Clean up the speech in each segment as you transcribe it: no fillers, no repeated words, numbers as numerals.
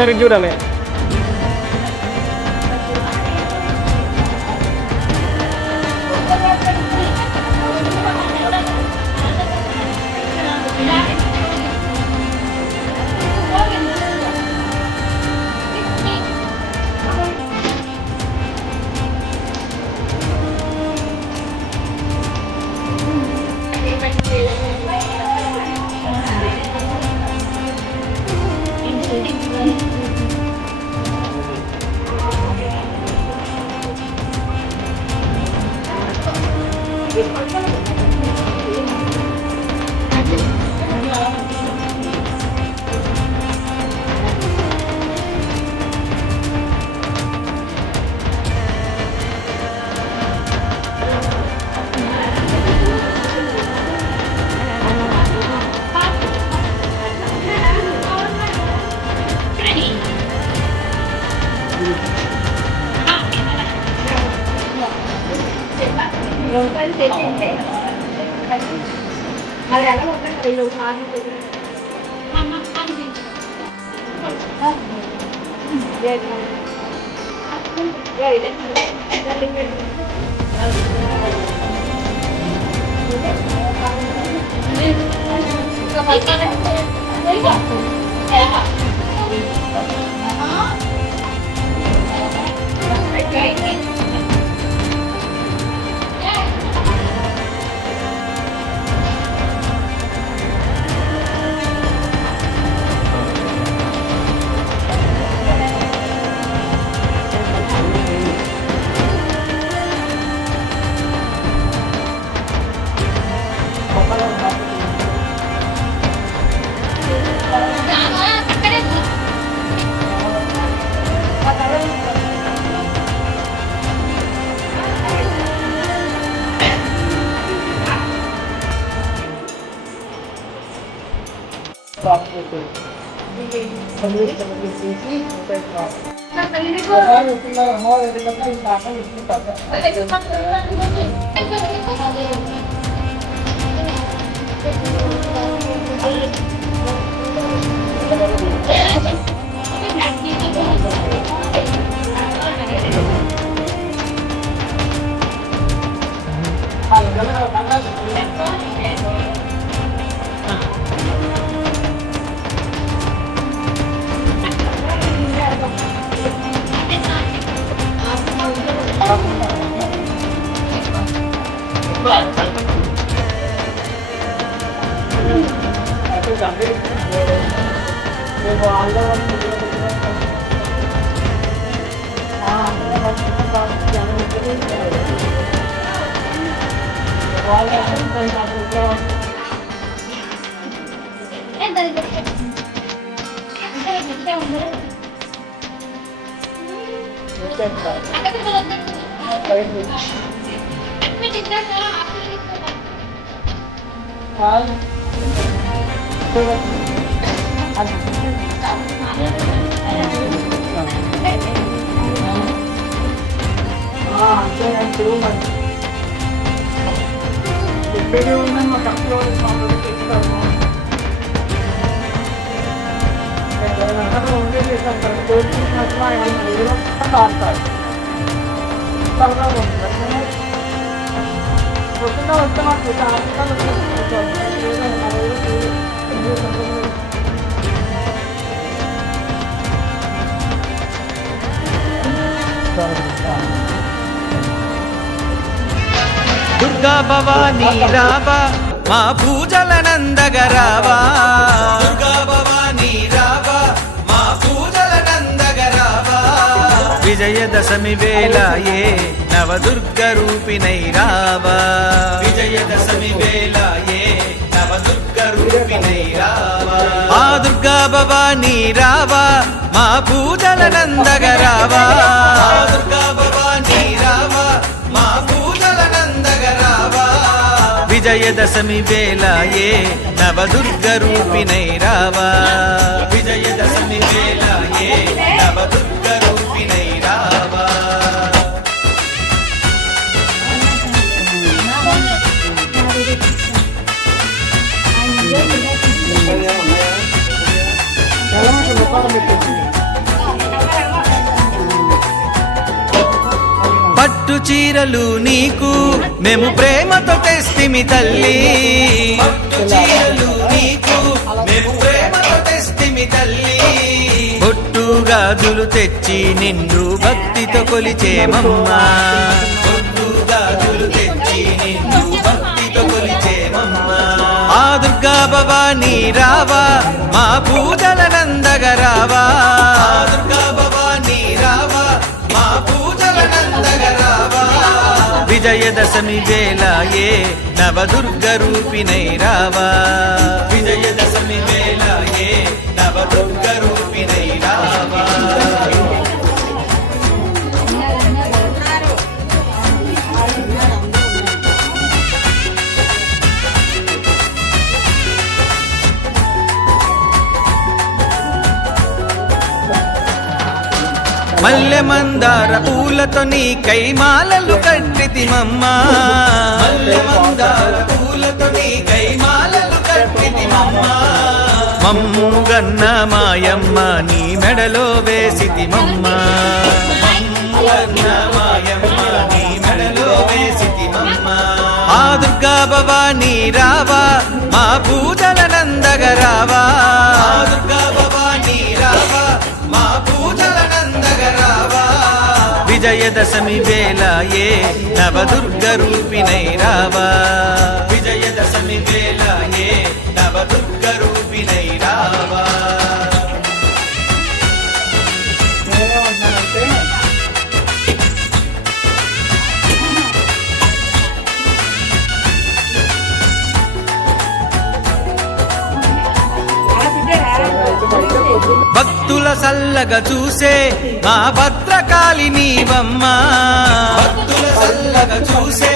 Cari చూడాలి Halo. చెప్పేది ఉందని మా తక్కువ చెప్తాను ఉండేది ఆడతారు పొద్దున్న వస్తే మాకు దుర్గా భవానీ రావా మా పూజల నందగరావా దుర్గా భవానీ రావా మా పూజల నందగరావా విజయదశమి వేళ ఏ నవదుర్గ రూపిణై రావా విజయదశమి వేళ ఏ నవదుర్గ రూపిణై రావా ఆ దుర్గా భవానీ రావా మా పూజల నందగరావా దుర్గా భవానీ రావా మా పూజల నందగరావా విజయదశమి వేళ ఏ నవదుర్గ రూపిణై రావా విజయదశమి వేళ ఏ నవదుర్గ రూపిణై రావా పట్టు చీరలు నీకు మేము ప్రేమతో తెస్తిమి తల్లి పట్టు చీరలు నీకు మేము ప్రేమతో తెస్తిమి తల్లి బొట్టు గాజులు తెచ్చి నిన్ను భక్తితో కొలిచేమమ్మా బొట్టు గాజులు తెచ్చి నిన్ను భక్తితో కొలిచేమమ్మా ఆ దుర్గా భవానీ రావా మా పూజల నందగరావా దుర్గా భవానీ రావా మా పూజల నందగరావా విజయదశమి వేళ ఏ నవదుర్గ రూపిణై రావా విజయదశమి వేళ ఏ నవదుర్గ రూపిణై రావా మల్లె మందార పూలతో నీ కైమాలలు కట్టితిమమ్మా మల్లె మందార పూలతో నీ కైమాలలు కట్టితిమమ్మా మమ్ము గన్న మాయమ్మ నీ మెడలో వేసితిమమ్మా మమ్ము గన్న మాయమ్మ నీ మెడలో వేసితిమమ్మా ఆ దుర్గా భవానీ రావా మా పూజల నందగరావా దుర్గా భవానీ రావా మా పూజల నందగరావా విజయదశమి వేళ ఏ నవదుర్గ రూపిణై రావా విజయదశమి వేళ ఏ నవదుర్గ రూపిణై రావా భక్తుల సల్లగా చూసే మా భద్రకాళి నీవమ్మా భక్తుల సల్లగా చూసే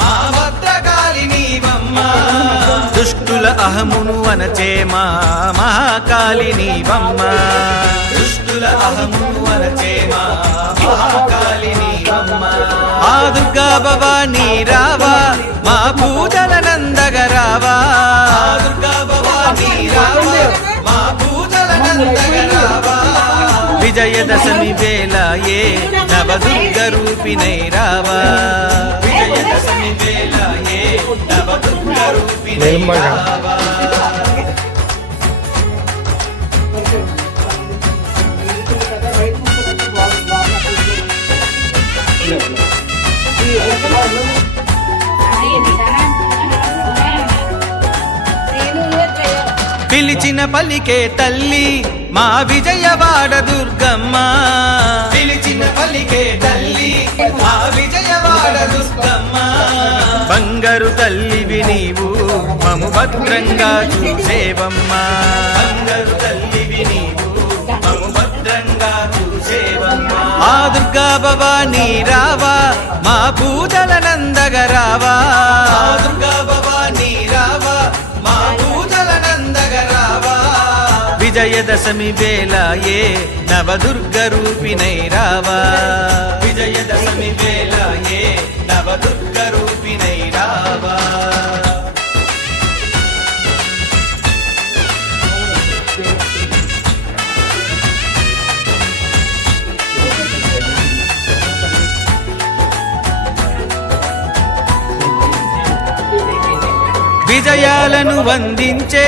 మా భద్రకాళి నీవమ్మా దుష్టుల అహమును అనచే మా మహాకాళి నీవమ్మా దుష్టుల అహమును అనచే మా మహాకాళి నీవమ్మా ఆ దుర్గా భవానీ రావా మా పూజల నందగరావా దుర్గా భవానీ రావా మా పూజల నందగరావా విజయదశమి వేళ ఏ నవదుర్గ రూపిణై రావా విజయదశమి వేళ ఏ నవదుర్గ రూపిణై రావా పిలిచిన పలికే తల్లి మా విజయవాడ దుర్గమ్మ పిలిచిన పలికే తల్లి మా విజయవాడ దుర్గమ్మ బంగారు తల్లివి నీవు మము భద్రంగా చూసేవమ్మా బంగారు తల్లివి నీవు మము భద్రంగా చూసేవమ్మా ఆ దుర్గా భవానీ రావా మా పూజల నందగరావా దుర్గా భవానీ రావా మా పూజల నందగరావా విజయదశమి వేళ ఏ నవదుర్గ రూపిణై రావా విజయదశమి వేళ ఏ నవదుర్గ రూపిణై రావా విజయాలను వందించే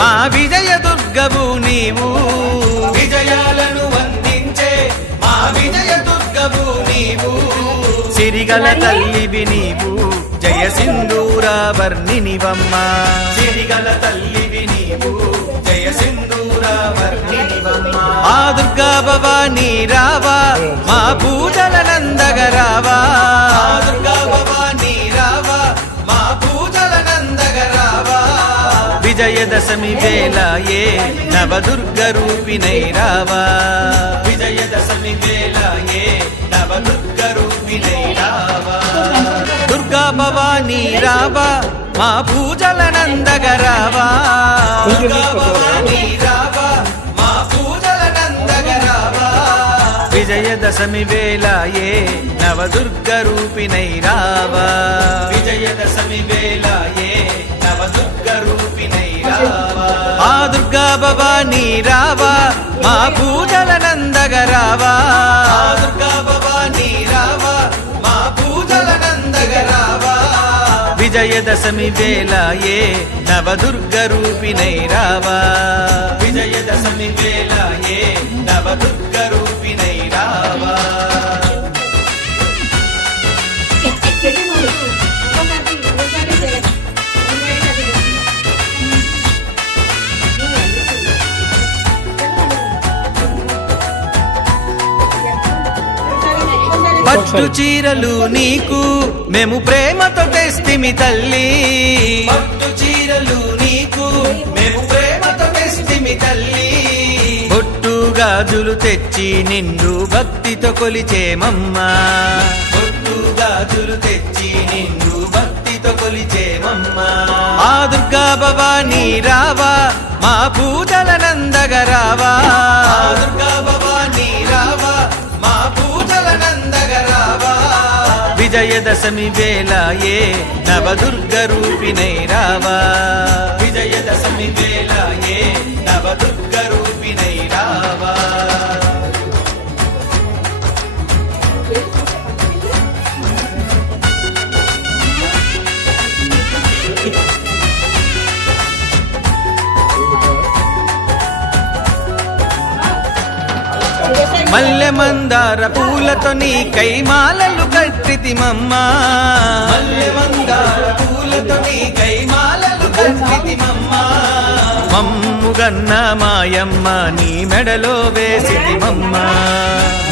మా విజయ దుర్గవు నీవు విజయాలను వందించే మా విజయ దుర్గవు నీవు సిరిగల తల్లివి నీవు జయ సింధూరావర్ణినివమ్మ సిరిగల తల్లివి నీవు జయ సింధూరావర్ణినివమ్మ ఆ దుర్గా భవానీ రావా మా పూజల నందగరావా ఆ దుర్గా భవానీ రావా మా పూజల నందగరావా విజయదశమి వేళ ఏ నవదుర్గ రూపిణై రావా విజయదశమి వేళ ఏ నవదుర్గ రూపిణై రావా దుర్గా భవానీ రావా మా పూజల నందగరావా దుర్గా భవానీ రావా మా పూజల నందగరావా విజయదశమి వేళ ఏ నవదుర్గ రూపిణై రావా విజయదశమి వేళ ఏ నవదుర్గ రూపిణై రావా ఆ దుర్గా భవానీ రావా మా పూజల నందగరావా ఆ దుర్గా భవానీ రావా మా పూజల నందగరావా విజయదశమి వేళ ఏ నవదుర్గ రూపిణై రావా విజయదశమి వేళ ఏ నవదుర్గ రూపిణై రావా పట్టు చీరలు నీకు మేము ప్రేమతో తెస్తిమి తల్లి పట్టు చీరలు నీకు మేము ప్రేమతో తెస్తిమి తల్లి బొట్టు గాజులు తెచ్చి నిండు భక్తితో కొలిచేమమ్మా బొట్టు గాజులు తెచ్చి నిండు భక్తితో కొలిచేమమ్మా ఆ దుర్గా భవానీ రావా మా పూజల నందగరావా ఆ దుర్గా భవానీ రావా మా పూజల నందగరావా విజయదశమి వేళ ఏ నవదుర్గ రూపిణై రావా విజయదశమి వేళ ఏ నవదుర్గ రూపిణై రావా మల్లె మందార పూలతో నీ కైమాలలు కట్టితిమమ్మా మల్లె మందార పూలతో నీ కైమాలలు కట్టితిమమ్మా మమ్ముగన్న మాయమ్మ నీ మెడలో వేసితిమమ్మా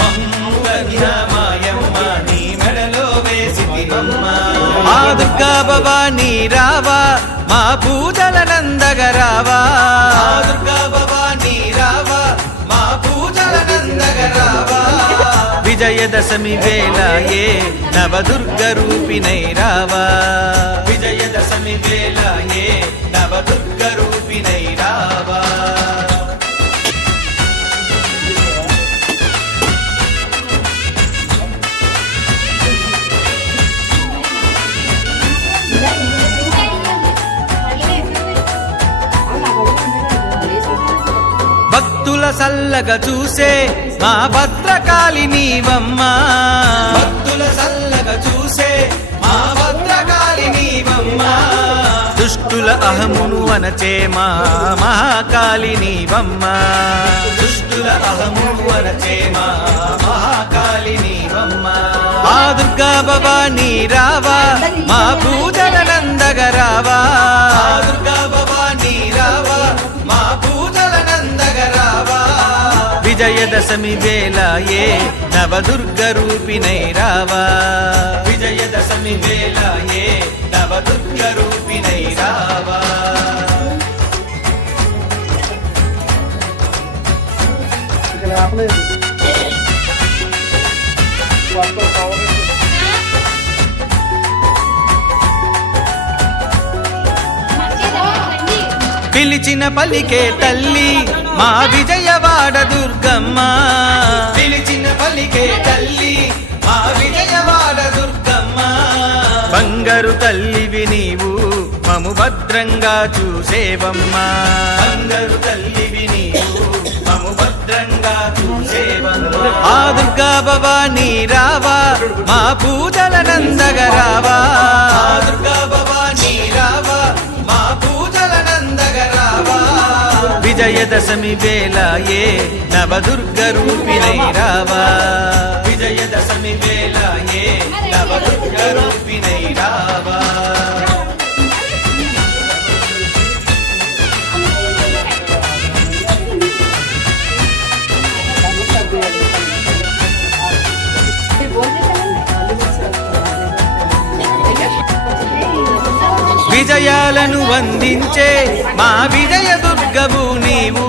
మమ్ముగన్న మాయమ్మ నీ మెడలో వేసితిమమ్మా ఆ దుర్గా భవానీ రావా మా పూజల నందగరావా ఆ దుర్గా భవానీ రావా మా పూజల నందగరావా విజయదశమి వేళ ఏ నవదుర్గ రూపిణై రావా విజయదశమి వేళ ఏ నవదుర్గ రూపిణై రావా భక్తుల సల్లగా చూసే మా భద్రకాళి నీవమ్మా భక్తుల సల్లగా చూసే మా భద్రకాళి నీవమ్మా దుష్టుల అహమును అనచే మా మహాకాళి నీవమ్మా దుష్టుల అహమును అనచే మా మహాకాళి నీవమ్మా ఆ దుర్గా భవానీ రావా మా పూజల నందగరావా ఆ దుర్గా భవానీ రావా మా పూజల నందగరావా విజయదశమి వేళ ఏ నవదుర్గ రూపిణై రావా విజయదశమి వేళ ఏ నవదుర్గ రూపిణై రావా పిలిచిన పలికే తల్లి మా విజయవాడ దుర్గమ్మ పిలిచిన పలికే తల్లి మా విజయవాడ దుర్గమ్మ బంగారు తల్లివి నీవు మము భద్రంగా చూసేవమ్మా బంగారు తల్లివి నీవు మము భద్రంగా చూసేవమ్మా ఆ దుర్గా భవానీ రావా మా పూజల నందగరావా ఆ దుర్గా భవానీ రావా మా పూజల నందగరావా విజయదశమి వేళ ఏ నవదుర్గ రూపిణై రావా విజయదశమి వేళ ఏ నవదుర్గ రూపిణై రావా విజయాలను వందించే మా విజయ దుర్గవు నీవు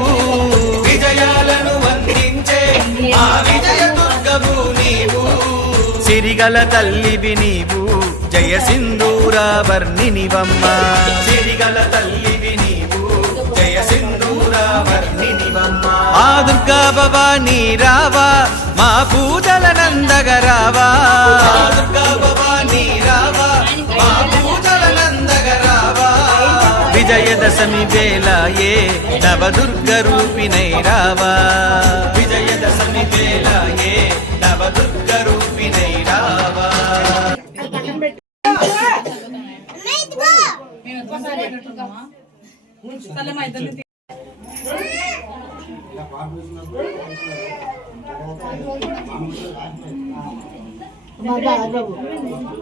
విజయాలను వందించే మా విజయ దుర్గవు నీవు సిరిగల తల్లివి నీవు జయ సింధూరావర్ణినివమ్మ సిరిగల తల్లివి నీవు జయ సింధూరావర్ణినివమ్మ ఆ దుర్గా భవానీ రావా మా పూజల నందగరావా దుర్గా భవానీ రావా మా పూజల నందగరావా విజయదశమి వేళ ఏ నవదుర్గ రూపిణై రావా విజయదశమి వేళ ఏ నవదుర్గ రూపిణై రావా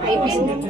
అయిపోయింది.